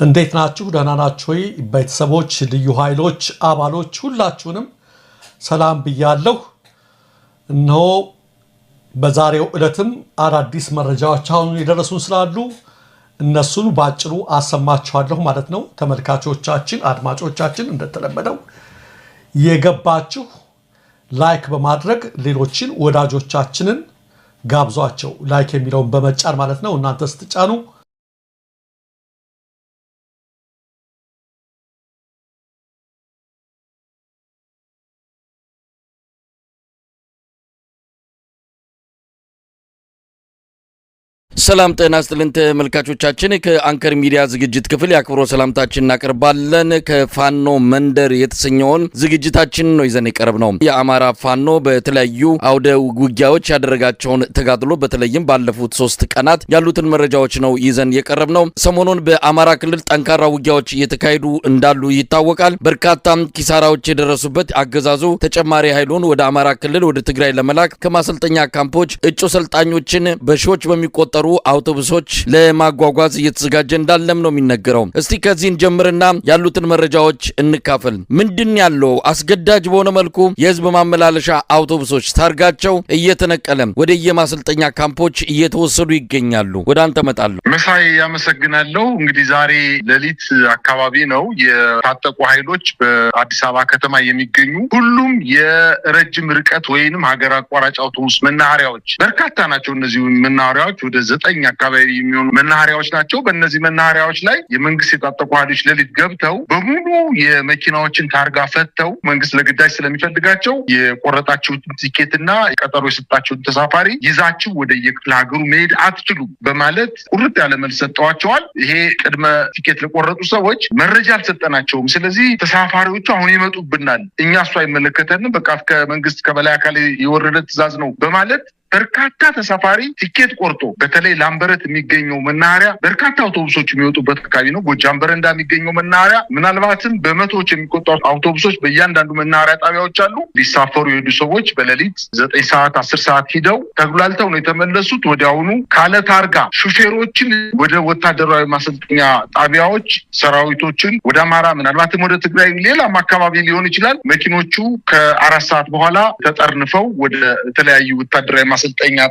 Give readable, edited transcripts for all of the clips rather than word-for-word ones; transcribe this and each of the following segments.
እንዴት ናችሁ? ደህና ናችሁ ወይ? ቤተሰቦች፣ ልዩ ኃይሎች አባሎች ሁላችሁንም ሰላም ብያለሁ። እነሆ በዛሬው ዕለትም አዳዲስ መረጃዎች አሁን የደረሱን ስላሉ እነሱን ባጭሩ አሰማችኋለሁ ማለት ነው። ተመልካቾቻችን፣ አድማጮቻችን እንደተለመደው የገባችሁ ላይክ በማድረግ ሌሎችን ወዳጆቻችንን ጋብዟቸው። ላይክ የሚለውን በመጫን ማለት ነው። እናንተ ስትጫኑ ሰላም ጤና ይስጥልን ተመልካቾቻችን፣ ከአንከር ሚዲያ ዝግጅት ክፍል ያክብሮ ሰላምታችን እናቀርባለን። ከፋኖ መንደር የተሰኘውን ዝግጅታችን ነው ይዘን የቀረብነው። የአማራ ፋኖ በተለያዩ አውደ ውጊያዎች ያደረጋቸውን ተጋድሎ በተለይም ባለፉት 3 ቀናት ያሉትን መረጃዎች ነው ይዘን የቀረብነው። ሰሞኑን በአማራ ክልል ጠንካራ ውጊያዎች እየተካሄዱ እንዳሉ ይታወቃል። በርካታ ኪሳራዎች የደረሱበት አገዛዙ ተጨማሪ ኃይሉን ወደ አማራ ክልል ወደ ትግራይ ለመላክ ከማሰልጠኛ ካምፖች እጩ ሰልጣኞችን በሺዎች በሚቆጠሩ አውቶቡሶች ለማጓጓዝ እየተዘጋጀ እንዳለም ነው የሚነገረው። እስቲ ከዚህን ጀምርና ያሉትን መረጃዎች እንካፈል። ምንድን ያለው አስገዳጅ በሆነ መልኩ የህዝብ ማመላለሻ አውቶቡሶች ታርጋቸው እየተነቀለ ወደ የማሰልጠኛ ካምፖች እየተወሰዱ ይገኛሉ። ወደ አንተ መጣለሁ። መሳይ ያመሰግናለሁ። እንግዲህ ዛሬ ሌሊት አካባቢ ነው የታጠቁ ኃይሎች በአዲስ አበባ ከተማ የሚገኙ ሁሉም የረጅም ርቀት ወይንም ሀገር አቋራጭ አውቶቡስ መናኸሪያዎች በርካታ ናቸው። እነዚህ መናኸሪያዎች ወደ 9 አካባቢ የሚሆኑ መናኸሪያዎች ናቸው። በእነዚህ መናኸሪያዎች ላይ የመንግስት የታጠቁ ኃይሎች ሌሊት ገብተው በሙሉ የመኪናዎችን ታርጋ ፈተው መንግስት ለግዳጅ ስለሚፈልጋቸው የቆረጣችሁትን ቲኬትና ቀጠሮ የሰጣችሁትን ተሳፋሪ ይዛችሁ ወደ የክፍለ ሀገሩ መሄድ አትችሉም በማለት ቁርጥ ያለ መልስ ሰጠዋቸዋል። ይሄ ቅድመ ቲኬት ለቆረጡ ሰዎች መረጃ አልሰጠናቸውም፣ ስለዚህ ተሳፋሪዎቹ አሁን ይመጡብናል፣ እኛ እሱ አይመለከተንም፣ በቃ ከመንግስት ከበላይ አካል የወረደ ትዕዛዝ ነው በማለት በርካታ ተሳፋሪ ቲኬት ቆርጦ በተለይ ላምበረት የሚገኘው መናኸሪያ በርካታ አውቶቡሶች የሚወጡበት አካባቢ ነው። ጎጃም በረንዳ የሚገኘው መናኸሪያ ምናልባትም በመቶዎች የሚቆጠሩ አውቶቡሶች በእያንዳንዱ መናኸሪያ ጣቢያዎች አሉ። ሊሳፈሩ የሄዱ ሰዎች በሌሊት 9 ሰዓት 10 ሰዓት ሂደው ተጉላልተው ነው የተመለሱት። ወዲያውኑ ካለ ታርጋ ሹፌሮችን ወደ ወታደራዊ ማሰልጠኛ ጣቢያዎች ሰራዊቶችን ወደ አማራ ምናልባትም ወደ ትግራይ ሌላም አካባቢ ሊሆን ይችላል መኪኖቹ ከ4 ሰዓት በኋላ ተጠርንፈው ወደ ተለያዩ ወታደራዊ ማሰልጠኛ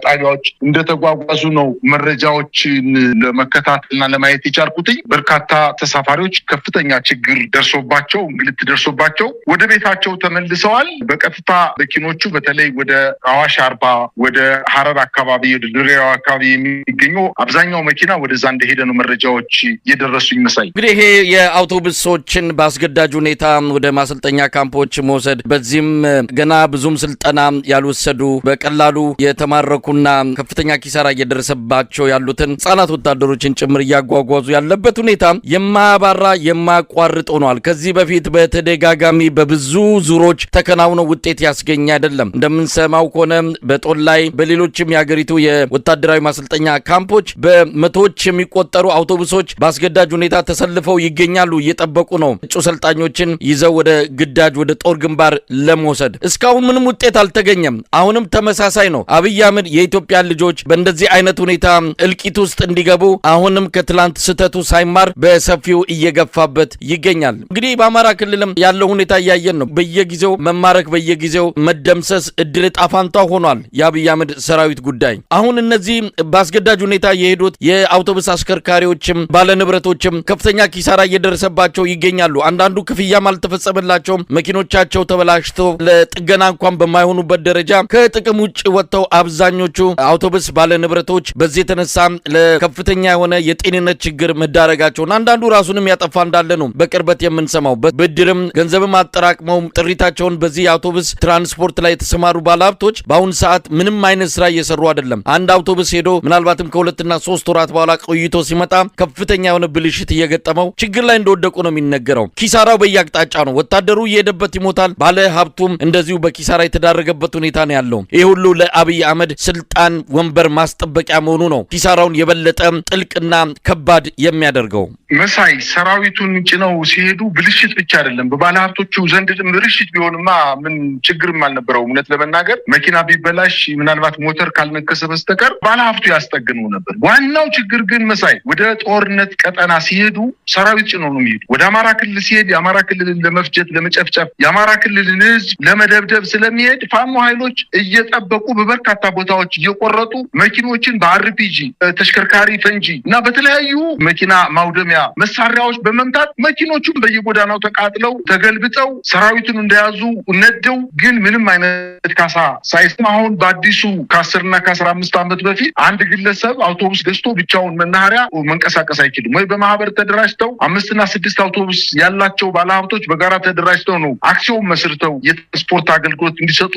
ጣቢያዎች እንደተጓጓዙ ነው መረጃዎችን ለመከታተልና ለማየት የቻልኩት። በርካታ ተሳፋሪዎች ከፍተኛ ችግር ደርሶባቸው እንግልት ደርሶባቸው ወደ ቤታቸው ተመልሰዋል። በቀጥታ መኪኖቹ በተለይ ወደ አዋሽ አርባ ወደ ሐረር አካባቢ ወደ ድሬዳዋ አካባቢ የሚገኘው አብዛኛው መኪና ወደዛ እንደሄደ ነው መረጃዎች የደረሱኝ። መሳይ እንግዲህ ይሄ የአውቶቡሶችን በአስገዳጅ ሁኔታ ወደ ማሰልጠኛ ካምፖች መውሰድ በዚህም ገና ብዙም ስልጠና ያልወሰዱ በቀላሉ የተማረኩና ከፍተኛ ኪሳራ እየደረሰባቸው ያሉትን ህጻናት ወታደሮችን ጭምር እያጓጓዙ ያለበት ሁኔታ የማያባራ የማያቋርጥ ሆኗል። ከዚህ በፊት በተደጋጋሚ በብዙ ዙሮች ተከናውነው ውጤት ያስገኘ አይደለም። እንደምንሰማው ከሆነ በጦር ላይ በሌሎችም የሀገሪቱ የወታደራዊ ማሰልጠኛ ካምፖች በመቶዎች የሚቆጠሩ አውቶቡሶች በአስገዳጅ ሁኔታ ተሰልፈው ይገኛሉ። እየጠበቁ ነው እጩ ሰልጣኞችን ይዘው ወደ ግዳጅ ወደ ጦር ግንባር ለመውሰድ። እስካሁን ምንም ውጤት አልተገኘም። አሁንም ተመሳሳይ ነው። አብይ አህመድ የኢትዮጵያን ልጆች በእንደዚህ አይነት ሁኔታ እልቂት ውስጥ እንዲገቡ አሁንም ከትላንት ስተቱ ሳይማር በሰፊው እየገፋበት ይገኛል። እንግዲህ በአማራ ክልልም ያለው ሁኔታ እያየን ነው። በየጊዜው መማረክ፣ በየጊዜው መደምሰስ እድል ጣፋንታ ሆኗል የአብይ አህመድ ሰራዊት ጉዳይ። አሁን እነዚህ በአስገዳጅ ሁኔታ የሄዱት የአውቶቡስ አሽከርካሪዎችም ባለንብረቶችም ከፍተኛ ኪሳራ እየደረሰባቸው ይገኛሉ። አንዳንዱ ክፍያም አልተፈጸመላቸውም። መኪኖቻቸው ተበላሽተው ለጥገና እንኳን በማይሆኑበት ደረጃ ከጥቅም ውጭ ወጥተው አብዛኞቹ አውቶቡስ ባለንብረቶች በዚህ የተነሳ ለከፍተኛ የሆነ የጤንነት ችግር መዳረጋቸውን አንዳንዱ ራሱንም ያጠፋ እንዳለ ነው በቅርበት የምንሰማው። ብድርም ገንዘብም አጠራቅመው ጥሪታቸውን በዚህ አውቶቡስ ትራንስፖርት ላይ የተሰማሩ ባለሀብቶች በአሁኑ ሰዓት ምንም አይነት ስራ እየሰሩ አይደለም። አንድ አውቶቡስ ሄዶ ምናልባትም ከ2 እና 3 ወራት በኋላ ቆይቶ ሲመጣ ከፍተኛ የሆነ ብልሽት እየገጠመው ችግር ላይ እንደወደቁ ነው የሚነገረው። ኪሳራው በየአቅጣጫ ነው። ወታደሩ እየሄደበት ይሞታል፣ ባለ ሀብቱም እንደዚሁ በኪሳራ የተዳረገበት ሁኔታ ነው ያለው። ይህ ሁሉ ለአብይ አህመድ ስልጣን ወንበር ማስጠበቂያ መሆኑ ነው ኪሳራውን የበለጠ ጥልቅና ከባድ የሚያደርገው። መሳይ ሰራዊቱን ጭነው ሲሄዱ ብልሽት ብቻ አይደለም በባለሀብቶቹ ዘንድ ብልሽት ቢሆንማ ምን ችግርም አልነበረው። እውነት ለመናገር መኪና ቢበላሽ ምናልባት ሞተር ካልነከሰ በስተቀር ባለሀብቱ ያስጠግነው ነበር። ዋናው ችግር ግን መሳይ ወደ ጦርነት ቀጠና ሲሄዱ ሰራዊት ጭነው ነው የሚሄዱ። ወደ አማራ ክልል ሲሄድ የአማራ ክልልን ለመፍጀት ለመጨፍጨፍ የአማራ ክልልን ህዝብ ለመደብደብ ስለሚሄድ ፋኖ ኃይሎች እየጠበቁ በበርካታ ቦታዎች እየቆረጡ መኪኖችን በአርፒጂ ተሽከርካሪ ፈንጂ እና በተለያዩ መኪና ማውደሚያ መሳሪያዎች በመምታት መኪኖቹን በየጎዳናው ተቃጥለው ተገልብጠው ሰራዊቱን እንደያዙ ነደው ግን ምንም አይነት ካሳ ሳይስም አሁን በአዲሱ ከ10 እና ከ15 ዓመት በፊት አንድ ግለሰብ አውቶቡስ ገዝቶ ብቻውን መናኸሪያ መንቀሳቀስ አይችልም ወይ በማህበር ተደራጅተው 5 እና 6 አውቶቡስ ያላቸው ባለሀብቶች በጋራ ተደራጅተው ነው አክሲዮን መስርተው የትራንስፖርት አገልግሎት እንዲሰጡ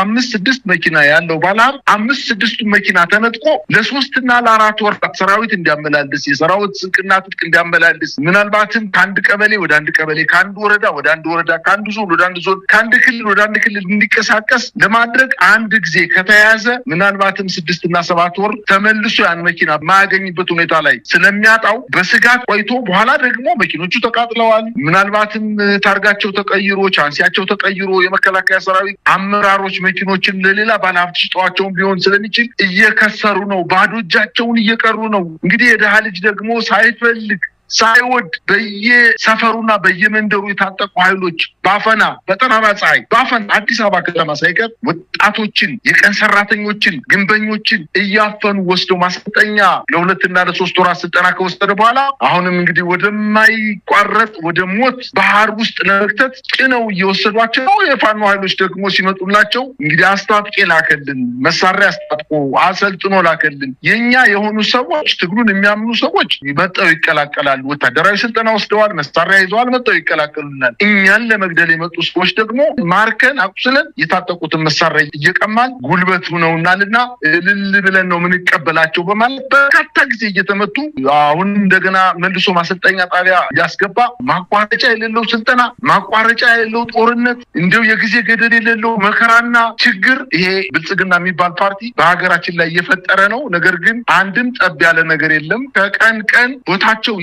5-6 መኪና ያለው ባለሀብት 5-6 መኪና ተነጥቆ ለ3 እና ለ4 ወራት ሰራዊት እንዲያመላልስ የሰራዊት ስንቅና ትጥቅ እንዲያመላልስ ምናልባትም ከአንድ ቀበሌ ወደ አንድ ቀበሌ ከአንድ ወረዳ ወደ አንድ ወረዳ ከአንድ ዞን ወደ አንድ ዞን ከአንድ ክልል ወደ አንድ ክልል እንዲቀሳቀስ ለማድረግ አንድ ጊዜ ከተያዘ ምናልባትም 6 እና 7 ወር ተመልሶ ያን መኪና ማያገኝበት ሁኔታ ላይ ስለሚያጣው በስጋት ቆይቶ በኋላ ደግሞ መኪኖቹ ተቃጥለዋል። ምናልባትም ታርጋቸው ተቀይሮ ቻንሲያቸው ተቀይሮ የመከላከያ ሰራዊት አመራሮች መኪኖችን ለሌላ ባለሀብት ሽጠዋቸውን ቢሆን ስለሚችል እየከሰሩ ነው፣ ባዶ እጃቸውን እየቀሩ ነው። እንግዲህ የደሃ ልጅ ደግሞ ሳይፈልግ ሳይወድ በየሰፈሩና በየመንደሩ የታጠቁ ኃይሎች ባፈና በጠራራ ፀሐይ ባፈና አዲስ አበባ ከተማ ሳይቀር ወጣቶችን የቀን ሰራተኞችን ግንበኞችን እያፈኑ ወስደው ማሰልጠኛ ለ2 እና ለ3 ወራት ስልጠና ከወሰደ በኋላ አሁንም እንግዲህ ወደማይቋረጥ ወደ ሞት ባህር ውስጥ ለመክተት ጭነው እየወሰዷቸው ነው። የፋኖ ኃይሎች ደግሞ ሲመጡላቸው እንግዲህ አስታጥቄ ላከልን መሳሪያ አስታጥቆ አሰልጥኖ ላከልን የኛ የሆኑ ሰዎች ትግሉን የሚያምኑ ሰዎች መጠው ይቀላቀላል። ወታደራዊ ስልጠና ወስደዋል፣ መሳሪያ ይዘዋል፣ መጥተው ይቀላቀሉናል። እኛን ለመግደል የመጡ ሰዎች ደግሞ ማርከን አቁስለን የታጠቁትን መሳሪያ እየቀማን ጉልበት ሆነውናልና እልል ብለን ነው ምንቀበላቸው በማለት በርካታ ጊዜ እየተመቱ አሁን እንደገና መልሶ ማሰልጠኛ ጣቢያ ያስገባ ማቋረጫ የሌለው ስልጠና ማቋረጫ የሌለው ጦርነት እንደው የጊዜ ገደል የሌለው መከራና ችግር ይሄ ብልጽግና የሚባል ፓርቲ በሀገራችን ላይ እየፈጠረ ነው። ነገር ግን አንድም ጠብ ያለ ነገር የለም። ከቀን ቀን ቦታቸው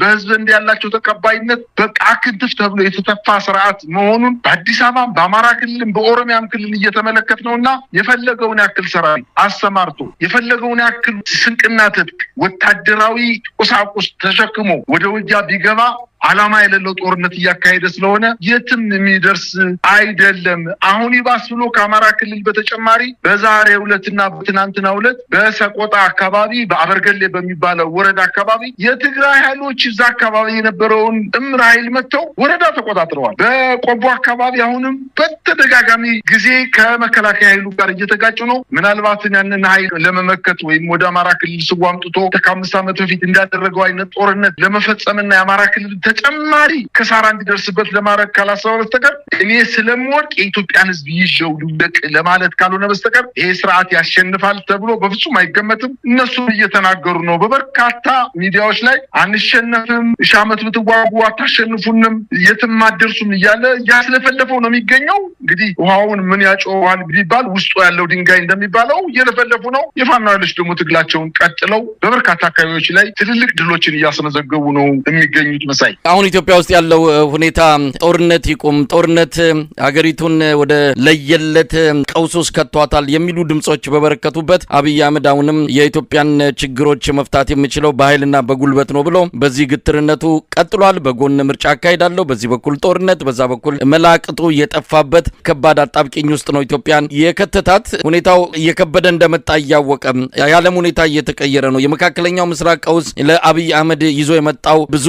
በህዝብ ዘንድ ያላቸው ተቀባይነት በቃ ክንትፍ ተብሎ የተተፋ ስርዓት መሆኑን በአዲስ አበባ በአማራ ክልልም በኦሮሚያም ክልል እየተመለከት ነውና የፈለገውን ያክል ሰራዊት አሰማርቶ የፈለገውን ያክል ስንቅና ትጥቅ ወታደራዊ ቁሳቁስ ተሸክሞ ወደ ውጊያ ቢገባ ዓላማ የሌለው ጦርነት እያካሄደ ስለሆነ የትም የሚደርስ አይደለም። አሁን ይባስ ብሎ ከአማራ ክልል በተጨማሪ በዛሬው ዕለትና በትናንትናው ዕለት በሰቆጣ አካባቢ በአበርገሌ በሚባለው ወረዳ አካባቢ የትግራይ ኃይሎች እዛ አካባቢ የነበረውን ጥምር ኃይል መጥተው ወረዳ ተቆጣጥረዋል። በቆቦ አካባቢ አሁንም በተደጋጋሚ ጊዜ ከመከላከያ ኃይሉ ጋር እየተጋጩ ነው። ምናልባት ያንን ኃይል ለመመከት ወይም ወደ አማራ ክልል ስቦ አምጥቶ ከ5 ዓመት በፊት እንዳደረገው አይነት ጦርነት ለመፈጸምና የአማራ ክልል ተጨማሪ ከሳራ እንዲደርስበት ለማድረግ ካላሰበ በስተቀር እኔ ስለምወድቅ የኢትዮጵያን ሕዝብ ይዤው ልውደቅ ለማለት ካልሆነ በስተቀር ይሄ ስርዓት ያሸንፋል ተብሎ በፍጹም አይገመትም። እነሱም እየተናገሩ ነው በበርካታ ሚዲያዎች ላይ አንሸነፍም፣ ሺህ ዓመት ብትዋጉ አታሸንፉንም፣ የትም አትደርሱም እያለ እያስለፈለፈው ነው የሚገኘው። እንግዲህ ውሃውን ምን ያጮዋል ቢባል ውስጡ ያለው ድንጋይ እንደሚባለው እየለፈለፉ ነው። የፋኖ ኃይሎች ደግሞ ትግላቸውን ቀጥለው በበርካታ አካባቢዎች ላይ ትልልቅ ድሎችን እያስመዘገቡ ነው የሚገኙት። መሳይ አሁን ኢትዮጵያ ውስጥ ያለው ሁኔታ ጦርነት ይቁም፣ ጦርነት ሀገሪቱን ወደ ለየለት ቀውስ ውስጥ ከቷታል የሚሉ ድምጾች በበረከቱበት አብይ አህመድ አሁንም የኢትዮጵያን ችግሮች መፍታት የሚችለው በኃይልና በጉልበት ነው ብሎ በዚህ ግትርነቱ ቀጥሏል። በጎን ምርጫ አካሄዳለሁ፣ በዚህ በኩል ጦርነት፣ በዛ በኩል መላቅጡ የጠፋበት ከባድ አጣብቂኝ ውስጥ ነው ኢትዮጵያን የከተታት። ሁኔታው እየከበደ እንደመጣ እያወቀ የዓለም ሁኔታ እየተቀየረ ነው። የመካከለኛው ምስራቅ ቀውስ ለአብይ አህመድ ይዞ የመጣው ብዙ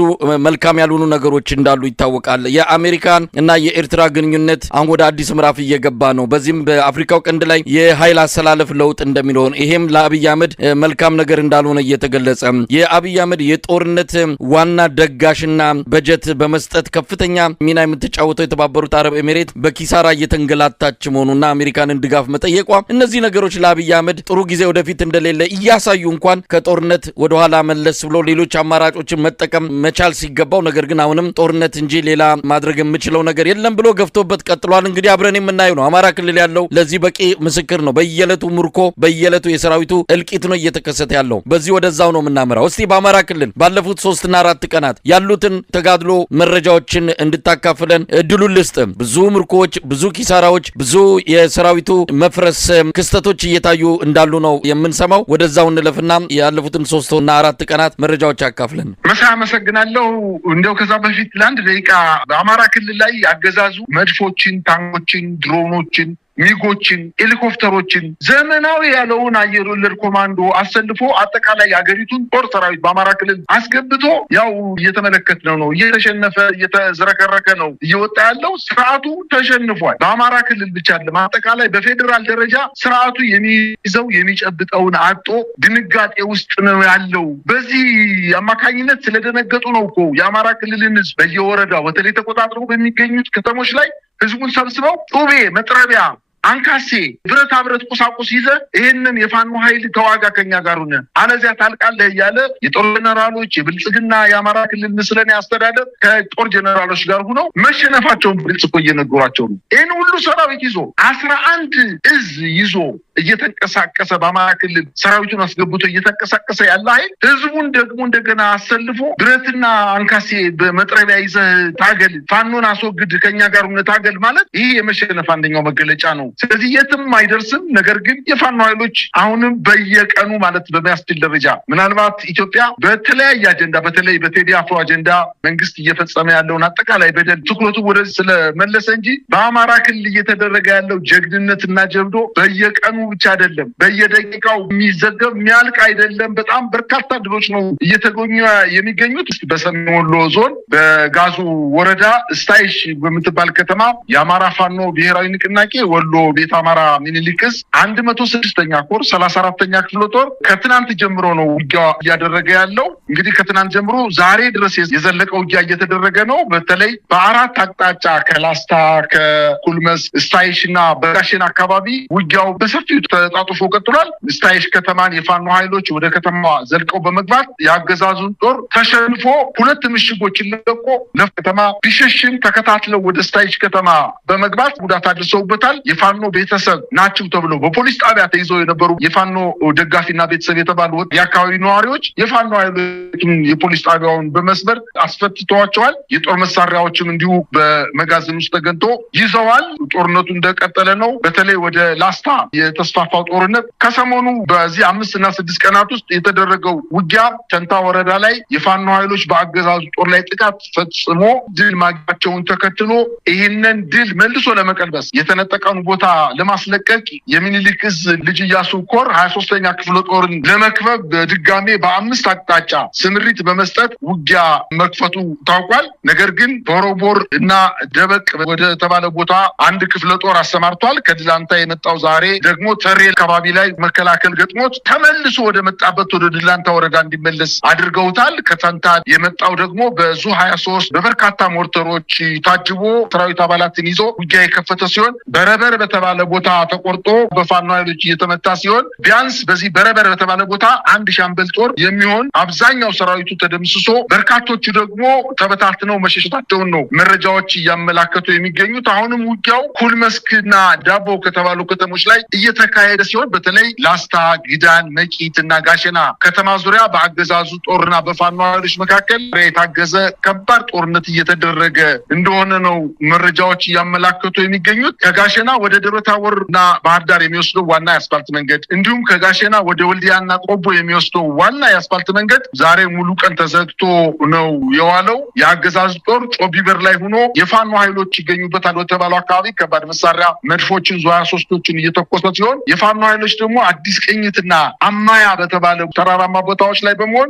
መልካም ያልሆኑ ነገሮች እንዳሉ ይታወቃል። የአሜሪካን እና የኤርትራ ግንኙነት አሁን ወደ አዲስ ምዕራፍ እየገባ ነው። በዚህም በአፍሪካው ቀንድ ላይ የኃይል አሰላለፍ ለውጥ እንደሚሆን ይሄም ለአብይ አህመድ መልካም ነገር እንዳልሆነ እየተገለጸ የአብይ አህመድ የጦርነት ዋና ደጋሽና በጀት በመስጠት ከፍተኛ ሚና የምትጫወተው የተባበሩት አረብ ኤሚሬት በኪሳራ እየተንገላታች መሆኑና አሜሪካንን ድጋፍ መጠየቋ እነዚህ ነገሮች ለአብይ አህመድ ጥሩ ጊዜ ወደፊት እንደሌለ እያሳዩ እንኳን ከጦርነት ወደ ኋላ መለስ ብሎ ሌሎች አማራጮችን መጠቀም መቻል ሲገባው ነገር ግን አሁንም ጦርነት እንጂ ሌላ ማድረግ የምችለው ነገር የለም ብሎ ገፍቶበት ቀጥሏል። እንግዲህ አብረን የምናየው ነው። አማራ ክልል ያለው ለዚህ በቂ ምስክር ነው። በየዕለቱ ምርኮ በየዕለቱ የሰራዊቱ እልቂት ነው እየተከሰተ ያለው። በዚህ ወደዛው ነው የምናመራው። እስቲ በአማራ ክልል ባለፉት 3 እና 4 ቀናት ያሉትን ተጋድሎ መረጃዎችን እንድታካፍለን እድሉን ልስጥ። ብዙ ምርኮዎች፣ ብዙ ኪሳራዎች፣ ብዙ የሰራዊቱ መፍረስ ክስተቶች እየታዩ እንዳሉ ነው የምንሰማው። ወደዛው እንለፍና ያለፉትን 3 እና 4 ቀናት መረጃዎች አካፍለን። አመሰግናለሁ። እንደው ከዛ በፊት ለአንድ ደቂቃ በአማራ ክልል ላይ አገዛዙ መድፎችን፣ ታንኮችን፣ ድሮኖችን፣ ሚጎችን፣ ሄሊኮፕተሮችን ዘመናዊ ያለውን አየር ወለድ ኮማንዶ አሰልፎ አጠቃላይ ሀገሪቱን ጦር ሰራዊት በአማራ ክልል አስገብቶ ያው እየተመለከትነው ነው። እየተሸነፈ እየተዝረከረከ ነው እየወጣ ያለው። ስርዓቱ ተሸንፏል። በአማራ ክልል ብቻ አይደለም፣ አጠቃላይ በፌዴራል ደረጃ ስርዓቱ የሚይዘው የሚጨብጠውን አጦ ድንጋጤ ውስጥ ነው ያለው። በዚህ አማካኝነት ስለደነገጡ ነው እኮ የአማራ ክልልን ህዝብ በየወረዳው በተለይ ተቆጣጥረው በሚገኙት ከተሞች ላይ ህዝቡን ሰብስበው ጡቤ፣ መጥረቢያ፣ አንካሴ፣ ብረታ ብረት ቁሳቁስ ይዘ ይሄንን የፋኖ ኃይል ተዋጋ ከኛ ጋር ሆነ አለዚያ ታልቃለህ እያለ የጦር ጀነራሎች የብልጽግና የአማራ ክልል ምስለኔ አስተዳደር ከጦር ጀነራሎች ጋር ሆነው መሸነፋቸውን ግልጽ እኮ እየነገሯቸው ነው። ይህን ሁሉ ሰራዊት ይዞ 11 እዝ ይዞ እየተንቀሳቀሰ በአማራ ክልል ሰራዊቱን አስገብቶ እየተንቀሳቀሰ ያለ ኃይል ህዝቡን ደግሞ እንደገና አሰልፎ ብረትና አንካሴ በመጥረቢያ ይዘህ ታገል፣ ፋኖን አስወግድ፣ ከኛ ጋር ሆነ ታገል ማለት ይህ የመሸነፍ አንደኛው መገለጫ ነው። ስለዚህ የትም አይደርስም። ነገር ግን የፋኖ ኃይሎች አሁንም በየቀኑ ማለት በሚያስችል ደረጃ ምናልባት ኢትዮጵያ በተለያየ አጀንዳ በተለይ በቴዲ አፍሮ አጀንዳ መንግስት እየፈጸመ ያለውን አጠቃላይ በደል ትኩረቱ ወደዚህ ስለመለሰ እንጂ በአማራ ክልል እየተደረገ ያለው ጀግንነትና ጀብዶ በየቀኑ ብቻ አይደለም፣ በየደቂቃው የሚዘገብ የሚያልቅ አይደለም። በጣም በርካታ ድሎች ነው እየተገኙ የሚገኙት። በሰሜን ወሎ ዞን በጋዙ ወረዳ ስታይሽ በምትባል ከተማ የአማራ ፋኖ ብሔራዊ ንቅናቄ ወሎ ቤት አማራ ሚኒሊክስ 106ኛ ኮር 34ኛ ክፍለ ጦር ከትናንት ጀምሮ ነው ውጊያ እያደረገ ያለው። እንግዲህ ከትናንት ጀምሮ ዛሬ ድረስ የዘለቀው ውጊያ እየተደረገ ነው። በተለይ በአራት አቅጣጫ ከላስታ፣ ከኩልመስ፣ ስታይሽና በጋሸን አካባቢ ውጊያው በሰፊው ተጣጥፎ ቀጥሏል። ስታይሽ ከተማን የፋኖ ኃይሎች ወደ ከተማዋ ዘልቀው በመግባት የአገዛዙን ጦር ተሸንፎ 2 ምሽጎችን ለቆ ለከተማ ቢሸሽም ተከታትለው ወደ ስታይሽ ከተማ በመግባት ጉዳት አድርሰውበታል። የፋኖ ቤተሰብ ናቸው ተብሎ በፖሊስ ጣቢያ ተይዘው የነበሩ የፋኖ ደጋፊና ቤተሰብ የተባሉ የአካባቢ ነዋሪዎች የፋኖ ኃይሎችን የፖሊስ ጣቢያውን በመስበር አስፈትተዋቸዋል። የጦር መሳሪያዎችም እንዲሁ በመጋዘን ውስጥ ተገንቶ ይዘዋል። ጦርነቱ እንደቀጠለ ነው። በተለይ ወደ ላስታ የተስፋፋው ጦርነት ከሰሞኑ በዚህ 5 እና 6 ቀናት ውስጥ የተደረገው ውጊያ ተንታ ወረዳ ላይ የፋኖ ኃይሎች በአገዛዙ ጦር ላይ ጥቃት ፈጽሞ ድል ማግኘታቸውን ተከትሎ ይህንን ድል መልሶ ለመቀልበስ የተነጠቀውን ቦታ ለማስለቀቅ የሚኒሊክ እዝ ልጅ ኢያሱ ኮር 23ኛ ክፍለ ጦርን ለመክበብ በድጋሜ በ5 አቅጣጫ ስምሪት በመስጠት ውጊያ መክፈቱ ታውቋል። ነገር ግን ቦሮቦር እና ደበቅ ወደ ተባለ ቦታ 1 ክፍለ ጦር አሰማርቷል። ከድላንታ የመጣው ዛሬ ደግሞ ተሬ አካባቢ ላይ መከላከል ገጥሞት ተመልሶ ወደ መጣበት ወደ ድላንታ ወረዳ እንዲመለስ አድርገውታል። ከተንታ የመጣው ደግሞ በዙ 23 በበርካታ ሞርተሮች ታጅቦ ሰራዊት አባላትን ይዞ ውጊያ የከፈተ ሲሆን በረበር በተባለ ቦታ ተቆርጦ በፋኖ ኃይሎች እየተመታ ሲሆን ቢያንስ በዚህ በረበር በተባለ ቦታ 1 ሻምበል ጦር የሚሆን አብዛኛው ሰራዊቱ ተደምስሶ በርካቶቹ ደግሞ ተበታትነው መሸሸታቸውን ነው መረጃዎች እያመላከቱ የሚገኙት። አሁንም ውጊያው ኩልመስክና ዳቦ ከተባሉ ከተሞች ላይ እየተካሄደ ሲሆን በተለይ ላስታ፣ ግዳን፣ መቂት እና ጋሸና ከተማ ዙሪያ በአገዛዙ ጦርና በፋኖ ኃይሎች መካከል የታገዘ ከባድ ጦርነት እየተደረገ እንደሆነ ነው መረጃዎች እያመላከቱ የሚገኙት። ከጋሸና ወደ ደብረታቦርና ባህር ዳር የሚወስደው ዋና የአስፋልት መንገድ እንዲሁም ከጋሸና ወደ ወልዲያና ቆቦ የሚወስደው ዋና የአስፋልት መንገድ ዛሬ ሙሉ ቀን ተዘግቶ ነው የዋለው። የአገዛዙ ጦር ጮቢበር ላይ ሆኖ የፋኖ ኃይሎች ይገኙበታል በተባለው አካባቢ ከባድ መሳሪያ መድፎችን ዙ 23ቶችን እየተኮሰ ሲሆን የፋኖ ኃይሎች ደግሞ አዲስ ቅኝትና አማያ በተባለ ተራራማ ቦታዎች ላይ በመሆን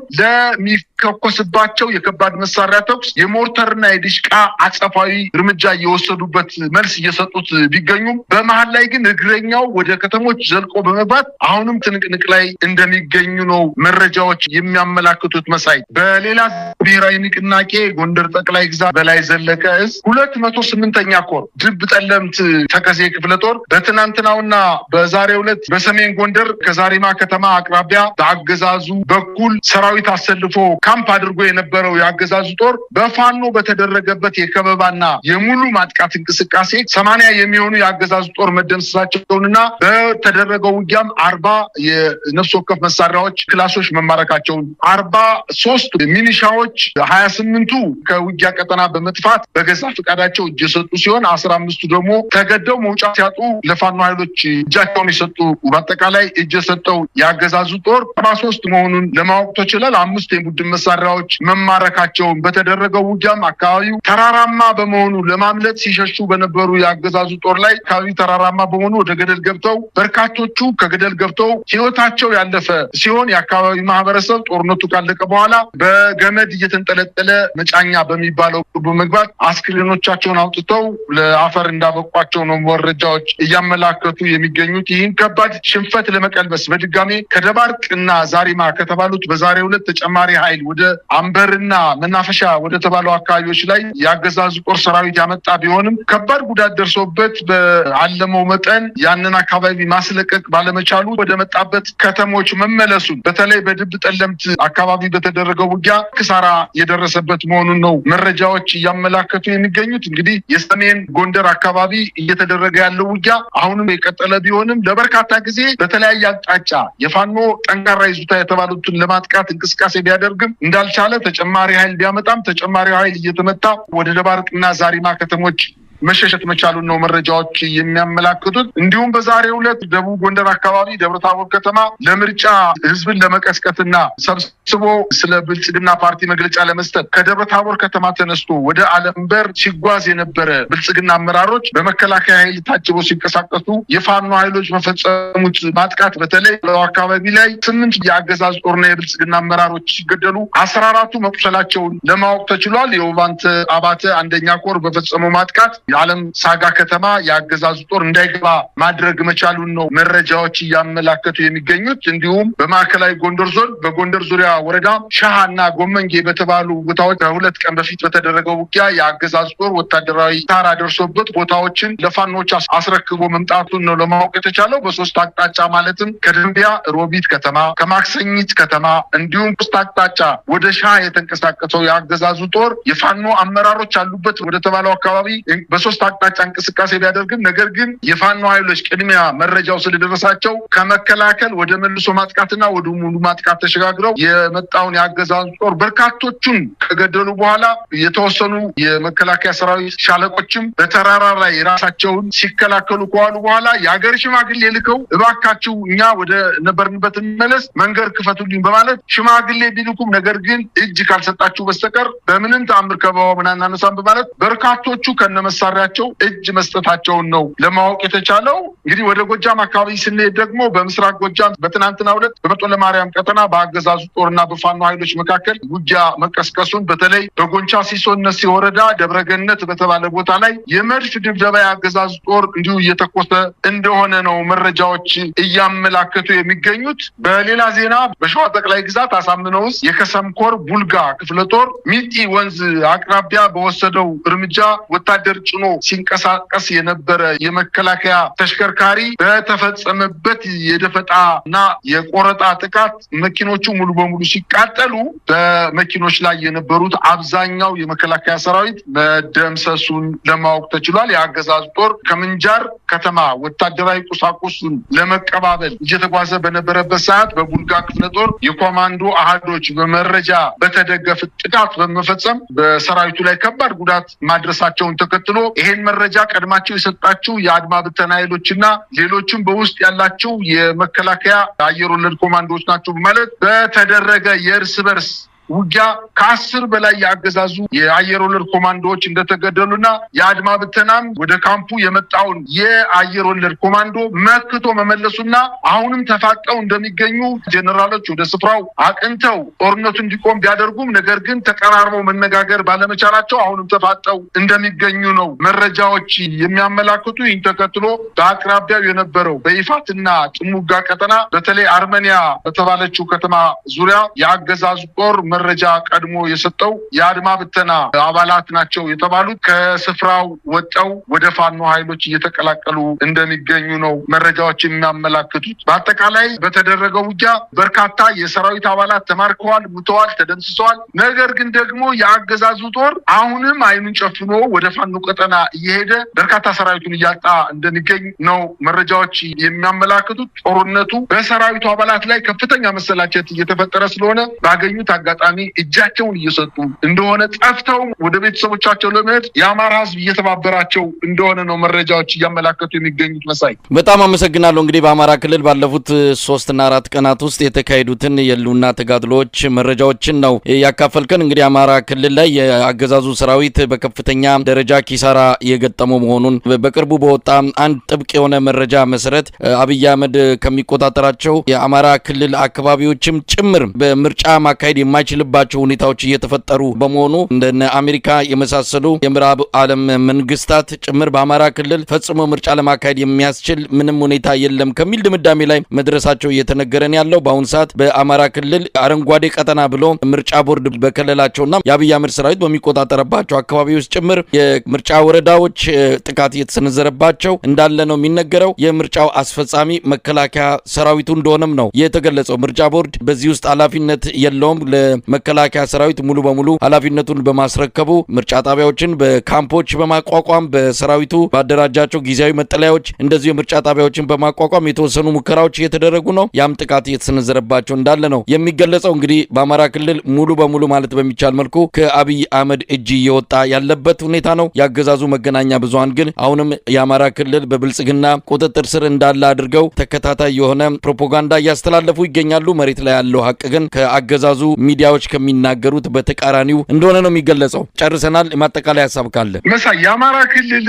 ለሚከኮስባቸው የከባድ መሳሪያ ተኩስ የሞርተርና የዲሽቃ አጸፋዊ እርምጃ እየወሰዱበት መልስ እየሰጡት ቢገኙም በመሀል ላይ ግን እግረኛው ወደ ከተሞች ዘልቆ በመግባት አሁንም ትንቅንቅ ላይ እንደሚገኙ ነው መረጃዎች የሚያመላክቱት። መሳይ በሌላ ብሔራዊ ንቅናቄ ጎንደር ጠቅላይ ግዛት በላይ ዘለቀ እዝ 208ኛ ኮር ድብ ጠለምት ተከዜ ክፍለ ጦር በትናንትናውና በዛ በዛሬው ዕለት በሰሜን ጎንደር ከዛሪማ ከተማ አቅራቢያ በአገዛዙ በኩል ሰራዊት አሰልፎ ካምፕ አድርጎ የነበረው የአገዛዙ ጦር በፋኖ በተደረገበት የከበባና የሙሉ ማጥቃት እንቅስቃሴ 80 የሚሆኑ የአገዛዙ ጦር መደምሰሳቸውንና በተደረገው ውጊያም 40 የነፍስ ወከፍ መሳሪያዎች ክላሶች መማረካቸውን 43 ሚኒሻዎች 28ቱ ከውጊያ ቀጠና በመጥፋት በገዛ ፈቃዳቸው እጅ የሰጡ ሲሆን 15ቱ ደግሞ ተገደው መውጫ ሲያጡ ለፋኖ ኃይሎች እጃቸውን የሰጡ በአጠቃላይ እጅ የሰጠው የአገዛዙ ጦር 43 መሆኑን ለማወቅ ተችሏል። 5 የቡድን መሳሪያዎች መማረካቸውን በተደረገው ውጊያም አካባቢው ተራራማ በመሆኑ ለማምለጥ ሲሸሹ በነበሩ የአገዛዙ ጦር ላይ አካባቢው ተራራማ በመሆኑ ወደ ገደል ገብተው በርካቶቹ ከገደል ገብተው ሕይወታቸው ያለፈ ሲሆን የአካባቢው ማህበረሰብ ጦርነቱ ካለቀ በኋላ በገመድ እየተንጠለጠለ መጫኛ በሚባለው በመግባት አስክሬኖቻቸውን አውጥተው ለአፈር እንዳበቋቸው ነው መረጃዎች እያመላከቱ የሚገኙት። ይህን ከባድ ሽንፈት ለመቀልበስ በድጋሜ ከደባርቅና ዛሪማ ከተባሉት በዛሬው ዕለት ተጨማሪ ኃይል ወደ አንበርና መናፈሻ ወደ ተባሉ አካባቢዎች ላይ ያገዛዙ ጦር ሰራዊት ያመጣ ቢሆንም ከባድ ጉዳት ደርሶበት በአለመው መጠን ያንን አካባቢ ማስለቀቅ ባለመቻሉ ወደ መጣበት ከተሞች መመለሱን በተለይ በድብ ጠለምት አካባቢ በተደረገው ውጊያ ክሳራ የደረሰበት መሆኑን ነው መረጃዎች እያመላከቱ የሚገኙት። እንግዲህ የሰሜን ጎንደር አካባቢ እየተደረገ ያለው ውጊያ አሁንም የቀጠለ ቢሆንም ለበርካታ ጊዜ በተለያየ አቅጣጫ የፋኖ ጠንካራ ይዞታ የተባሉትን ለማጥቃት እንቅስቃሴ ቢያደርግም እንዳልቻለ ተጨማሪ ኃይል ቢያመጣም ተጨማሪ ኃይል እየተመታ ወደ ደባርቅና ዛሪማ ከተሞች መሸሸት መቻሉን ነው መረጃዎች የሚያመላክቱት። እንዲሁም በዛሬው ዕለት ደቡብ ጎንደር አካባቢ ደብረታቦር ከተማ ለምርጫ ህዝብን ለመቀስቀስና ሰብስቦ ስለ ብልጽግና ፓርቲ መግለጫ ለመስጠት ከደብረታቦር ከተማ ተነስቶ ወደ አለምበር ሲጓዝ የነበረ ብልጽግና አመራሮች በመከላከያ ኃይል ታጅበው ሲንቀሳቀሱ የፋኖ ኃይሎች መፈጸሙት ማጥቃት በተለይ አካባቢ ላይ 8 የአገዛዝ ጦርና የብልጽግና አመራሮች ሲገደሉ 14ቱ መቁሰላቸውን ለማወቅ ተችሏል። የውባንተ አባተ አንደኛ ኮር በፈጸመው ማጥቃት የዓለም ሳጋ ከተማ የአገዛዙ ጦር እንዳይገባ ማድረግ መቻሉን ነው መረጃዎች እያመላከቱ የሚገኙት። እንዲሁም በማዕከላዊ ጎንደር ዞን በጎንደር ዙሪያ ወረዳ ሻሃና ጎመንጌ በተባሉ ቦታዎች ከ2 ቀን በፊት በተደረገው ውጊያ የአገዛዙ ጦር ወታደራዊ ታራ ደርሶበት ቦታዎችን ለፋኖች አስረክቦ መምጣቱን ነው ለማወቅ የተቻለው። በ3 አቅጣጫ ማለትም ከደንቢያ ሮቢት ከተማ፣ ከማክሰኝት ከተማ እንዲሁም 3 አቅጣጫ ወደ ሻሃ የተንቀሳቀሰው የአገዛዙ ጦር የፋኖ አመራሮች አሉበት ወደ ተባለው አካባቢ በ3 አቅጣጫ እንቅስቃሴ ቢያደርግም ነገር ግን የፋኖ ኃይሎች ቅድሚያ መረጃው ስለደረሳቸው ከመከላከል ወደ መልሶ ማጥቃትና ወደ ሙሉ ማጥቃት ተሸጋግረው የመጣውን የአገዛዙ ጦር በርካቶቹን ከገደሉ በኋላ የተወሰኑ የመከላከያ ሰራዊት ሻለቆችም በተራራ ላይ ራሳቸውን ሲከላከሉ ከዋሉ በኋላ የሀገር ሽማግሌ ልከው እባካችሁ እኛ ወደ ነበርንበት እንመለስ መንገድ ክፈቱልኝ በማለት ሽማግሌ ቢልኩም ነገር ግን እጅ ካልሰጣችሁ በስተቀር በምንም ተአምር ከበባው ምናናነሳም በማለት በርካቶቹ ከነመሳሪያቸው እጅ መስጠታቸውን ነው ለማወቅ የተቻለው። እንግዲህ ወደ ጎጃም አካባቢ ስንሄድ ደግሞ በምስራቅ ጎጃም በትናንትናው ዕለት በመርጦ ለማርያም ቀጠና በአገዛዙ ጦርና በፋኖ ኃይሎች መካከል ውጊያ መቀስቀሱን በተለይ በጎንቻ ሲሶነሲ ወረዳ ደብረገነት በተባለ ቦታ ላይ የመድፍ ድብደባ የአገዛዙ ጦር እንዲሁ እየተኮሰ እንደሆነ ነው መረጃዎች እያመላከቱ የሚገኙት። በሌላ ዜና በሸዋ ጠቅላይ ግዛት አሳምነውስ የከሰምኮር ቡልጋ ክፍለ ጦር ሚጢ ወንዝ አቅራቢያ በወሰደው እርምጃ ወታደር ጭኖ ሲንቀሳቀስ የነበረ የመከላከያ ተሽከርካሪ በተፈጸመበት የደፈጣና የቆረጣ ጥቃት መኪኖቹ ሙሉ በሙሉ ሲቃጠሉ በመኪኖች ላይ የነበሩት አብዛኛው የመከላከያ ሰራዊት መደምሰሱን ለማወቅ ተችሏል። የአገዛዙ ጦር ከምንጃር ከተማ ወታደራዊ ቁሳቁሱን ለመቀባበል እየተጓዘ በነበረበት ሰዓት በቡልጋ ክፍለ ጦር የኮማንዶ አሃዶች በመረጃ በተደገፈ ጥቃት በመፈጸም በሰራዊቱ ላይ ከባድ ጉዳት ማድረሳቸውን ተከትሎ ይሄን መረጃ ቀድማቸው የሰጣችሁ የአድማ ብተና ኃይሎችና ሌሎችም በውስጥ ያላችሁ የመከላከያ አየር ወለድ ኮማንዶዎች ናቸው ማለት በተደረገ የእርስ በርስ ውጊያ ከ10 በላይ ያገዛዙ የአየር ወለድ ኮማንዶዎች እንደተገደሉና የአድማ ብተናም ወደ ካምፑ የመጣውን የአየር ወለድ ኮማንዶ መክቶ መመለሱና አሁንም ተፋቀው እንደሚገኙ ጀነራሎች ወደ ስፍራው አቅንተው ጦርነቱ እንዲቆም ቢያደርጉም ነገር ግን ተቀራርበው መነጋገር ባለመቻላቸው አሁንም ተፋጠው እንደሚገኙ ነው መረጃዎች የሚያመላክቱ። ይህን ተከትሎ በአቅራቢያው የነበረው በይፋትና ጥሙጋ ቀጠና በተለይ አርመኒያ በተባለችው ከተማ ዙሪያ የአገዛዙ ጦር መረጃ ቀድሞ የሰጠው የአድማ ብተና አባላት ናቸው የተባሉት ከስፍራው ወጣው ወደ ፋኖ ኃይሎች እየተቀላቀሉ እንደሚገኙ ነው መረጃዎች የሚያመላክቱት። በአጠቃላይ በተደረገው ውጊያ በርካታ የሰራዊት አባላት ተማርከዋል፣ ሙተዋል፣ ተደምስሰዋል። ነገር ግን ደግሞ የአገዛዙ ጦር አሁንም አይኑን ጨፍኖ ወደ ፋኖ ቀጠና እየሄደ በርካታ ሰራዊቱን እያጣ እንደሚገኝ ነው መረጃዎች የሚያመላክቱት። ጦርነቱ በሰራዊቱ አባላት ላይ ከፍተኛ መሰላቸት እየተፈጠረ ስለሆነ ባገኙት አጋጣሚ እጃቸውን እየሰጡ እንደሆነ ጠፍተው ወደ ቤተሰቦቻቸው ለመሄድ የአማራ ሕዝብ እየተባበራቸው እንደሆነ ነው መረጃዎች እያመላከቱ የሚገኙት። መሳይ በጣም አመሰግናለሁ። እንግዲህ በአማራ ክልል ባለፉት 3 እና 4 ቀናት ውስጥ የተካሄዱትን የሉና ተጋድሎች መረጃዎችን ነው ያካፈልከን። እንግዲህ አማራ ክልል ላይ የአገዛዙ ሰራዊት በከፍተኛ ደረጃ ኪሳራ የገጠመው መሆኑን በቅርቡ በወጣ አንድ ጥብቅ የሆነ መረጃ መሰረት አብይ አህመድ ከሚቆጣጠራቸው የአማራ ክልል አካባቢዎችም ጭምር በምርጫ ማካሄድ የማይችልባቸው ሁኔታዎች እየተፈጠሩ በመሆኑ እንደነ አሜሪካ የመሳሰሉ የምዕራብ ዓለም መንግስታት ጭምር በአማራ ክልል ፈጽሞ ምርጫ ለማካሄድ የሚያስችል ምንም ሁኔታ የለም ከሚል ድምዳሜ ላይ መድረሳቸው እየተነገረን ያለው በአሁኑ ሰዓት በአማራ ክልል አረንጓዴ ቀጠና ብሎ ምርጫ ቦርድ በከለላቸውና የአብይ አህመድ ሰራዊት በሚቆጣጠርባቸው አካባቢዎች ጭምር የምርጫ ወረዳዎች ጥቃት እየተሰነዘረባቸው እንዳለ ነው የሚነገረው። የምርጫው አስፈጻሚ መከላከያ ሰራዊቱ እንደሆነም ነው የተገለጸው። ምርጫ ቦርድ በዚህ ውስጥ ኃላፊነት የለውም። ለመከላከያ ሰራዊት ሙሉ በሙሉ ኃላፊነቱን በማስረከቡ ምርጫ ጣቢያዎችን በካምፖች በማቋቋም በሰራዊቱ ባደራጃቸው ጊዜያዊ መጠለያዎች እንደዚሁ የምርጫ ጣቢያዎችን በማቋቋም የተወሰኑ ሙከራዎች እየተደረጉ ነው። ያም ጥቃት እየተሰነዘረባቸው እንዳለ ነው የሚገለጸው። እንግዲህ በአማራ ክልል ሙሉ በሙሉ ማለት በሚቻል መልኩ ከአብይ አህመድ እጅ እየወጣ ያለበት ሁኔታ ነው። ያገዛዙ መገናኛ ብዙሃን ግን አሁንም የአማራ ክልል በብልጽግና ቁጥጥር ስር እንዳለ አድርገው ተከታታይ የሆነ ፕሮፓጋንዳ እያስተላለፉ ይገኛሉ። መሬት ላይ ያለው ሀቅ ግን ከአገዛዙ ሚዲያዎች ከሚናገሩት በተቃራኒው እንደሆነ ነው የሚገለጸው። ጨርሰናል። የማጠቃለያ ሀሳብ ካለ መሳይ የአማራ ክልል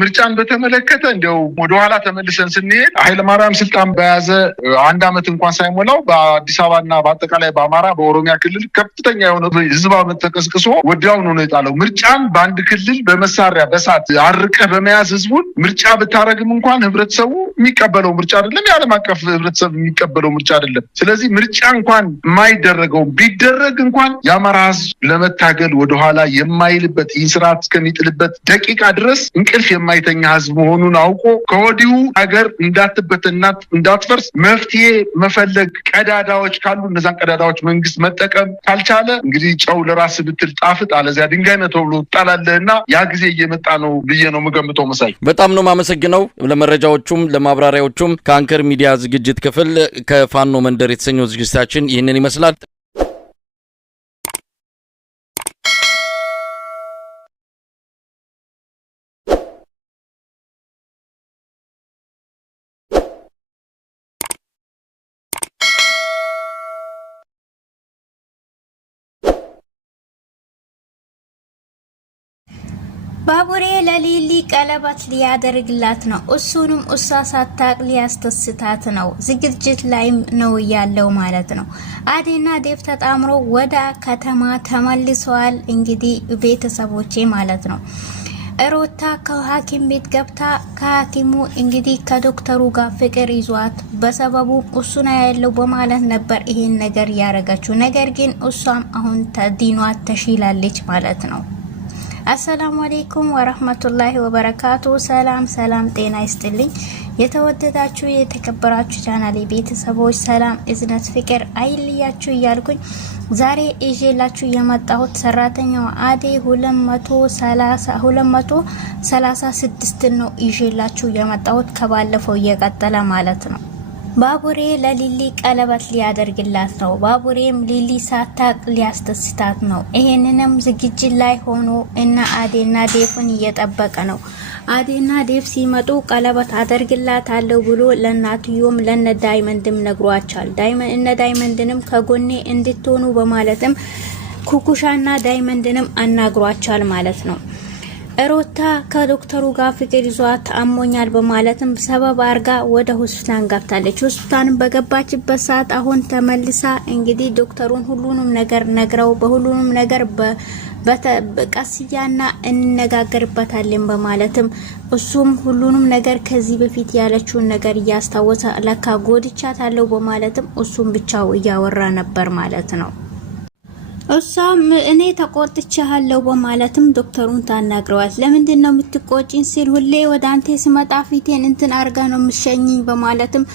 ምርጫን በተመለከተ እንደው ወደኋላ ተመልሰን ስንሄድ ኃይለማርያም ስልጣን በያዘ 1 ዓመት እንኳን ሳይሞላው በአዲስ አበባና በአጠቃላይ በአማራ በኦሮሚያ ክልል ከፍተኛ የሆነ ህዝብ አመት ተቀስቅሶ ወዲያውኑ ነው የጣለው። ምርጫን በአንድ ክልል በመሳሪያ በሳት አርቀህ በመያዝ ህዝቡን ምርጫ ብታረግም እንኳን ህብረተሰቡ የሚቀበለው ምርጫ አይደለም። የዓለም አቀፍ ህብረተሰብ የሚቀበለው ምርጫ አይደለም። ስለዚህ ምርጫ እንኳን የማይደረገው ቢደረግ እንኳን የአማራ ህዝብ ለመታገል ወደኋላ የማይልበት ይህን ስርዓት እስከሚጥልበት ደቂቃ ድረስ እንቅልፍ የማይተኛ ህዝብ መሆኑን አውቆ ከወዲሁ ሀገር እንዳትበትና እንዳትፈርስ መፍትሄ መፈለግ፣ ቀዳዳዎች ካሉ እነዛን ቀዳዳዎች መንግስት መጠቀም ካልቻለ እንግዲህ ጨው ለራስ ብትል ጣፍጥ አለዚያ ድንጋይ ነው ተብሎ ትጣላለህና ያ ጊዜ እየመጣ ነው ብዬ ነው የምገምተው። መሳይ በጣም ነው የማመሰግነው ለመረጃዎቹም ለማብራሪያዎቹም። ከአንከር ሚዲያ ዝግጅት ክፍል ከፋኖ መንደር የተሰኘው ዝግጅታችን ይህንን ይመስላል። ባቡሬ ለሊሊ ቀለበት ሊያደርግላት ነው። እሱንም እሷ ሳታቅ ሊያስተስታት ነው። ዝግጅት ላይ ነው ያለው ማለት ነው። አዴና ዴቭ ተጣምሮ ወደ ከተማ ተመልሰዋል። እንግዲህ ቤተሰቦቼ ማለት ነው። ሮታ ከሐኪም ቤት ገብታ ከሐኪሙ እንግዲህ ከዶክተሩ ጋር ፍቅር ይዟት በሰበቡ እሱና ያለው በማለት ነበር ይሄን ነገር ያረጋችው። ነገር ግን እሷም አሁን ተዲኗት ተሽላለች ማለት ነው። አሰላሙ አለይኩም ወራህመቱላሂ ወበረካቱ። ሰላም ጤና ይስጥልኝ። የተወደዳችሁ የተከበራችሁ ቻናሌ ቤተሰቦች ሰላም እዝነት ፍቅር አይልያችሁ እያልኩኝ ዛሬ ይዤላችሁ የመጣሁት ሰራተኛው አደይ 236 ነው ይዤላችሁ የመጣሁት ከባለፈው እየቀጠለ ማለት ነው። ባቡሬ ለሊሊ ቀለበት ሊያደርግላት ነው። ባቡሬም ሊሊ ሳታቅ ሊያስተስታት ነው። ይሄንንም ዝግጅት ላይ ሆኖ እና አዴና ዴፍን እየጠበቀ ነው። አዴና ዴፍ ሲመጡ ቀለበት አደርግላታለሁ ብሎ ለናትዮም ለነ ዳይመንድም ነግሯቸዋል። እነ ዳይመንድንም ከጎኔ እንድትሆኑ በማለትም ኩኩሻና ዳይመንድንም አናግሯቸዋል ማለት ነው። ሮታ ከዶክተሩ ጋር ፍቅር ይዟት አሞኛል በማለትም ሰበብ አርጋ ወደ ሆስፒታል ገብታለች። ሆስፒታልን በገባችበት ሰዓት አሁን ተመልሳ እንግዲህ ዶክተሩን ሁሉንም ነገር ነግረው በሁሉንም ነገር በቀስያና እንነጋገርበታለን በማለትም እሱም ሁሉንም ነገር ከዚህ በፊት ያለችውን ነገር እያስታወሰ ለካ ጎድቻታለሁ በማለትም እሱም ብቻው እያወራ ነበር ማለት ነው። እሷም እኔ ተቆጥቻለሁ በማለትም ዶክተሩን ታናግረዋል። ለምንድን ነው የምትቆጪኝ ሲል ሁሌ ወደ አንተ ስመጣ ፊቴን እንትን አርጋ ነው የምትሸኝኝ በማለትም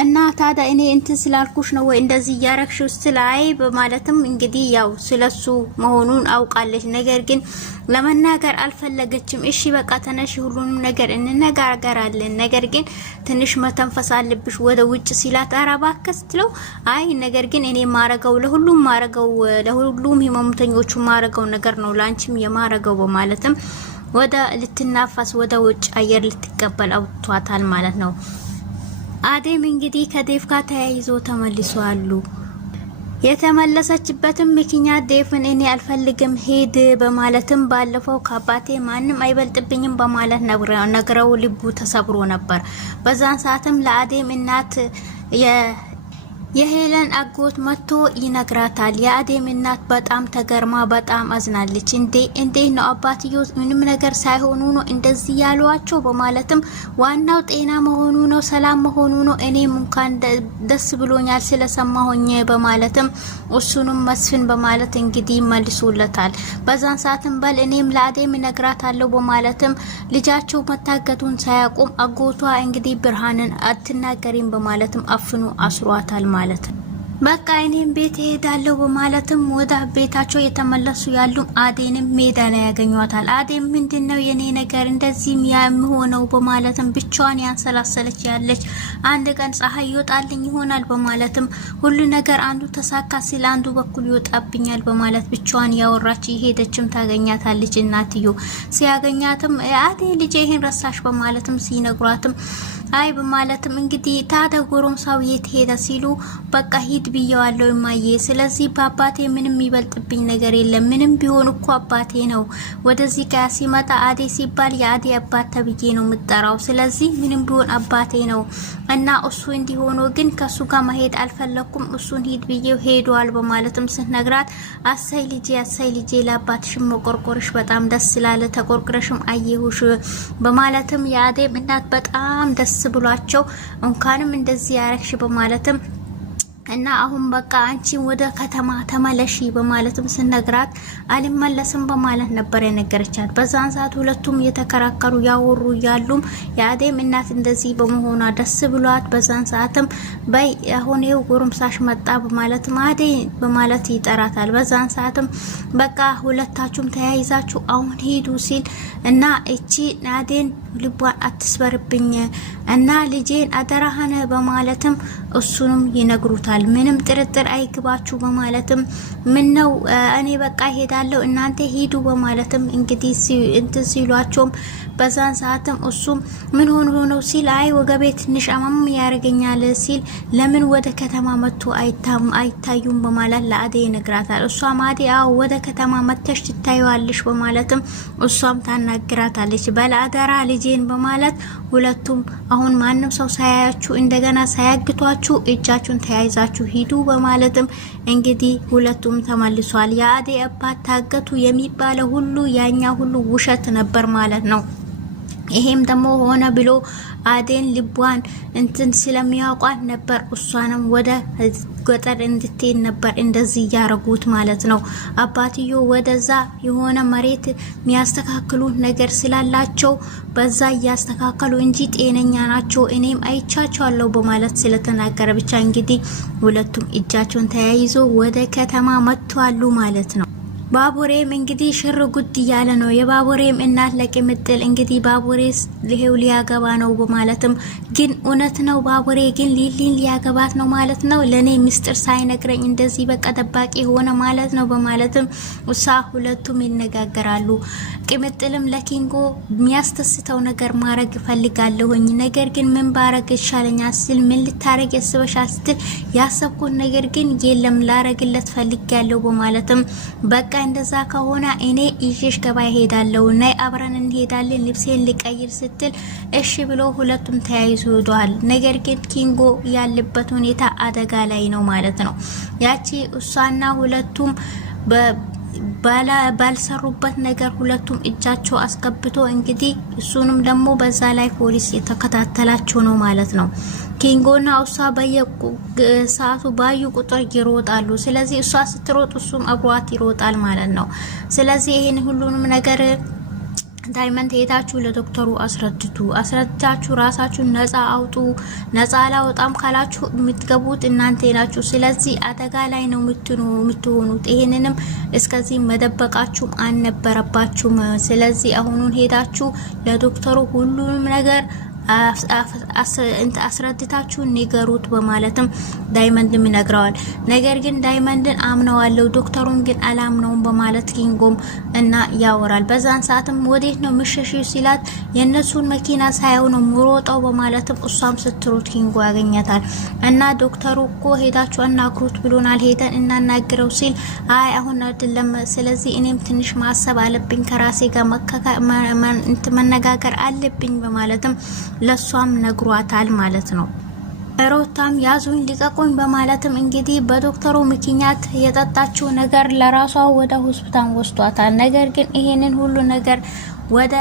እና ታዲያ እኔ እንትን ስላልኩሽ ነው ወይ እንደዚህ ያረክሽው ስላይ በማለትም እንግዲህ ያው ስለሱ መሆኑን አውቃለች። ነገር ግን ለመናገር አልፈለገችም። እሺ በቃ ተነሽ ሁሉንም ነገር እንነጋገራለን፣ ነገር ግን ትንሽ መተንፈስ አለብሽ ወደ ውጭ ሲላት አራባከስ ትለው አይ ነገር ግን እኔ ማረገው ለሁሉም ህመምተኞቹ ማረገው ነገር ነው ላንቺም የማረገው በማለትም ወደ ልትናፈስ ወደ ውጭ አየር ልትቀበል አውጥቷታል ማለት ነው። አዴም እንግዲህ ከዴፍ ጋር ተያይዞ ተመልሷሉ። የተመለሰችበትም ምክንያት ዴፍን እኔ አልፈልግም ሄድ በማለትም ባለፈው ከአባቴ ማንም አይበልጥብኝም በማለት ነግረው ልቡ ተሰብሮ ነበር። በዛን ሰዓትም ለአዴም እናት የሄለን አጎት መጥቶ ይነግራታል። የአዴም እናት በጣም ተገርማ በጣም አዝናለች። እንዴ ነው አባትዮ ምንም ነገር ሳይሆኑ ነው እንደዚህ ያሏቸው በማለትም ዋናው ጤና መሆኑ ነው ሰላም መሆኑ ነው እኔም እንኳን ደስ ብሎኛል ስለሰማሁኝ በማለትም እሱንም መስፍን በማለት እንግዲህ መልሶለታል። በዛን ሰዓትም በል እኔም ለአዴም ነግራታለሁ በማለትም ልጃቸው መታገቱን ሳያቆም አጎቷ እንግዲህ ብርሃንን አትናገሪም በማለትም አፍኑ አስሯታል ማለት ነው። በቃ እኔም ቤት እሄዳለሁ በማለትም ወደ ቤታቸው የተመለሱ ያሉ አዴንም ሜዳ ላይ ያገኟታል። አዴም ምንድነው የኔ ነገር እንደዚህም የሚሆነው በማለትም ብቻዋን ያንሰላሰለች ያለች አንድ ቀን ፀሐይ ይወጣልኝ ይሆናል በማለትም ሁሉ ነገር አንዱ ተሳካ ሲል አንዱ በኩል ይወጣብኛል በማለት ብቻዋን ያወራች ይሄደችም ታገኛታለች። እናትዮ ሲያገኛትም አዴ ልጄ ይሄን ረሳሽ በማለትም ሲነግሯትም አይ በማለትም እንግዲህ ታደ ጎረምሳው የት ሄደ ሲሉ በቃ ሂድ ብየዋለሁ እማዬ፣ ስለዚህ በአባቴ ምንም ይበልጥብኝ ነገር የለም፣ ምንም ቢሆን እኮ አባቴ ነው። ወደዚህ ጋር ሲመጣ አዴ ሲባል የአዴ አባት ተብዬ ነው የምጠራው፣ ስለዚህ ምንም ቢሆን አባቴ ነው እና እሱ እንዲሆኖ ግን ከሱ ጋር መሄድ አልፈለኩም፣ እሱን ሂድ ብዬው ሄዷል በማለትም ስትነግራት አሳይ ልጄ ለአባትሽም መቆርቆርሽ በጣም ደስ ስላለ ተቆርቆረሽም አየሁሽ በማለትም የአዴም እናት በጣም ደስ ብሏቸው እንኳንም እንደዚህ ያረክሽ በማለትም እና አሁን በቃ አንቺ ወደ ከተማ ተመለሺ በማለትም ስነግራት አልመለስም በማለት ነበር የነገረቻት። በዛን ሰዓት ሁለቱም የተከራከሩ ያወሩ ያሉም የአዴም እናት እንደዚህ በመሆኗ ደስ ብሏት በዛን ሰዓትም በይ አሁን ይኸው ጎረምሳሽ መጣ በማለትም አዴ በማለት ይጠራታል። በዛን ሰዓትም በቃ ሁለታችሁም ተያይዛችሁ አሁን ሄዱ ሲል እና እቺ አዴን ልቧን አትስበርብኝ እና ልጄን አደራህን በማለትም እሱንም ይነግሩታል። ምንም ጥርጥር አይግባችሁ በማለትም ምን ነው እኔ በቃ ሄዳለሁ እናንተ ሄዱ በማለትም እንግዲህ እንትን ሲሏቸውም በዛን ሰዓትም እሱም ምን ሆኖ ሲል አይ ወገቤ ትንሽ አማም ያርገኛል ሲል ለምን ወደ ከተማ መጥቶ አይታዩም በማለት ለአዴ ይነግራታል። እሷም አዴ አው ወደ ከተማ መጥተሽ ትታዩዋለሽ በማለትም እሷም ታናግራታለች። በላደራ ልጄን በማለት ሁለቱም አሁን ማንም ሰው ሳያያችሁ እንደገና ሳያግቷችሁ እጃችሁን ተያይዛችሁ ሂዱ በማለትም እንግዲህ ሁለቱም ተመልሷል። የአዴ አባት ታገቱ የሚባለው ሁሉ ያኛ ሁሉ ውሸት ነበር ማለት ነው። ይሄም ደግሞ ሆነ ብሎ አዴን ልቧን እንትን ስለሚያውቋት ነበር እሷንም ወደ ገጠር እንድትሄድ ነበር እንደዚህ ያረጉት ማለት ነው። አባትዮ ወደዛ የሆነ መሬት የሚያስተካክሉት ነገር ስላላቸው በዛ ያስተካከሉ እንጂ ጤነኛ ናቸው እኔም አይቻቸዋለሁ በማለት ስለተናገረ ብቻ እንግዲህ ሁለቱም እጃቸውን ተያይዞ ወደ ከተማ መጥተዋል ማለት ነው። ባቡሬም እንግዲህ ሽር ጉድ እያለ ነው። የባቡሬም እናት ለቅምጥል እንግዲህ ባቡሬ ይሄው ሊያገባ ነው በማለትም ግን እውነት ነው ባቡሬ ግን ሊሊን ሊያገባት ነው ማለት ነው ለኔ ምስጢር ሳይነግረኝ እንደዚህ በቃ ደባቂ ሆነ ማለት ነው በማለትም ውሳ ሁለቱም ይነጋገራሉ። ቅምጥልም ለኪንጎ የሚያስተስተው ነገር ማረግ ፈልጋለሁኝ ነገር ግን ምን ባረግ ይሻለኛል ሲል ምን ልታረግ ያስበሻል ስትል ያሰብኩት ነገር ግን የለም ላረግለት ፈልጋለሁ በማለትም በቃ እንደዛ ከሆነ እኔ ይሽሽ ገበያ ሄዳለሁ ናይ አብረን እንሄዳለን ልብሴን ልቀይር ስትል እሺ ብሎ ሁለቱም ተያይዞ ሄደዋል። ነገር ግን ኪንጎ ያለበት ሁኔታ አደጋ ላይ ነው ማለት ነው። ያቺ እሷና ሁለቱም ባልሰሩበት ነገር ሁለቱም እጃቸው አስገብቶ እንግዲህ እሱንም ደግሞ በዛ ላይ ፖሊስ የተከታተላቸው ነው ማለት ነው። ኪንጎና እሷ በየሰዓቱ ባዩ ቁጥር ይሮጣሉ። ስለዚህ እሷ ስትሮጥ እሱም አብሯት ይሮጣል ማለት ነው። ስለዚህ ይሄን ሁሉንም ነገር ዳይመንድ ሄዳችሁ ለዶክተሩ አስረድታችሁ ራሳችሁን ነፃ አውጡ። ነፃ አላወጣም ካላችሁ የምትገቡት እናንተ ናችሁ። ስለዚህ አደጋ ላይ ነው የምትሆኑት። ይሄንንም እስከዚህ መደበቃችሁም አልነበረባችሁም። ስለዚህ አሁኑን ሄዳችሁ ለዶክተሩ ሁሉንም ነገር አስረድታችሁ ንገሩት በማለትም ዳይመንድም ይነግረዋል። ነገር ግን ዳይመንድን አምነዋለሁ ዶክተሩን ግን አላምነውም በማለት ኪንጎም እና ያወራል። በዛን ሰዓትም ወዴት ነው ምሽሽው ሲላት የነሱን መኪና ሳይው ነው ምሮጣው በማለትም እሷም ስትሮጥ ኪንጎ ያገኛታል። እና ዶክተሩ እኮ ሄዳችሁ አናግሩት ብሎናል ሄደን እናናግረው ሲል አይ አሁን አይደለም፣ ስለዚህ እኔም ትንሽ ማሰብ አለብኝ ከራሴ ጋር መነጋገር አለብኝ በማለትም ለሷም ነግሯታል ማለት ነው። ሮታም ያዙኝ ሊቀቁኝ በማለትም እንግዲህ በዶክተሩ ምክንያት የጠጣችው ነገር ለራሷ ወደ ሆስፒታል ወስዷታል። ነገር ግን ይሄንን ሁሉ ነገር ወደ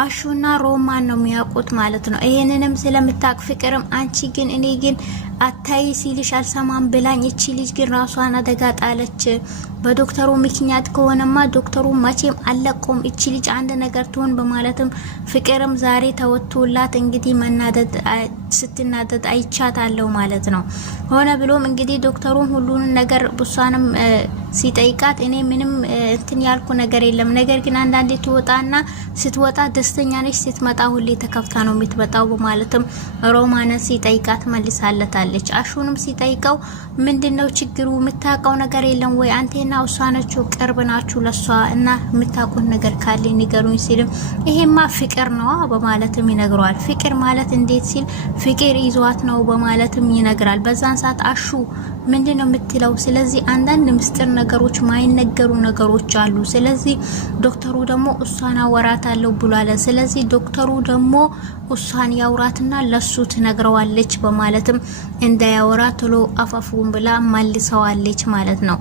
አሹና ሮማን ነው የሚያውቁት ማለት ነው። ይሄንንም ስለምታቅ ፍቅርም አንቺ ግን እኔ ግን አታይ ሲልሽ አልሰማም ብላኝ እቺ ልጅ ግን ራሷን አደጋ ጣለች። በዶክተሩ ምክንያት ከሆነማ ዶክተሩ መቼም አለቆም እቺ ልጅ አንድ ነገር ትሆን በማለትም ፍቅርም ዛሬ ተወጥቶላት እንግዲህ መናደድ ስትናደድ አይቻታለሁ ማለት ነው። ሆነ ብሎም እንግዲህ ዶክተሩን ሁሉን ነገር ቡሳንም ሲጠይቃት እኔ ምንም እንትን ያልኩ ነገር የለም፣ ነገር ግን አንዳንዴ ትወጣና ስትወጣ ደስተኛ ነች፣ ስትመጣ ሁሌ ተከፍታ ነው የምትመጣው በማለትም ሮማንን ሲጠይቃት መልሳለታለች። አሹንም ሲጠይቀው ምንድነው ችግሩ የምታውቀው ነገር የለም ወይ አንቴና ውሳኔቹ ቅርብ ናችሁ ለሷ እና የምታውቁት ነገር ካለ ንገሩኝ ሲልም ይሄማ ፍቅር ነው በማለትም ይነግረዋል። ፍቅር ማለት እንዴት ሲል ፍቅር ይዟት ነው በማለትም ይነግራል። በዛን ሰዓት አሹ ምንድነው የምትለው? ስለዚህ አንዳንድ ምስጢር ነገሮች ማይነገሩ ነገሮች አሉ። ስለዚህ ዶክተሩ ደግሞ እሷን አወራታለሁ ብሏል። ስለዚህ ዶክተሩ ደግሞ እሷን ያውራትና ለሱ ትነግረዋለች በማለትም እንዳያወራ ቶሎ አፋፉን ብላ መልሰዋለች ማለት ነው።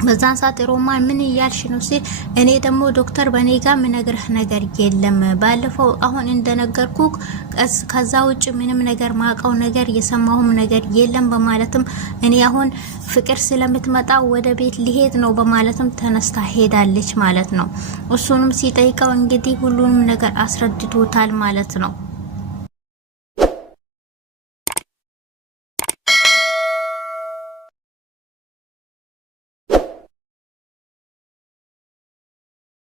በዛን ሰዓት ሮማን ምን እያልሽ ነው ሲል እኔ ደግሞ ዶክተር በኔ ጋር ምነግርህ ነገር የለም ባለፈው አሁን እንደነገርኩ ከዛ ውጭ ምንም ነገር ማቀው ነገር የሰማሁም ነገር የለም በማለትም እኔ አሁን ፍቅር ስለምትመጣ ወደ ቤት ሊሄድ ነው በማለትም ተነስታ ሄዳለች ማለት ነው። እሱንም ሲጠይቀው እንግዲህ ሁሉንም ነገር አስረድቶታል ማለት ነው።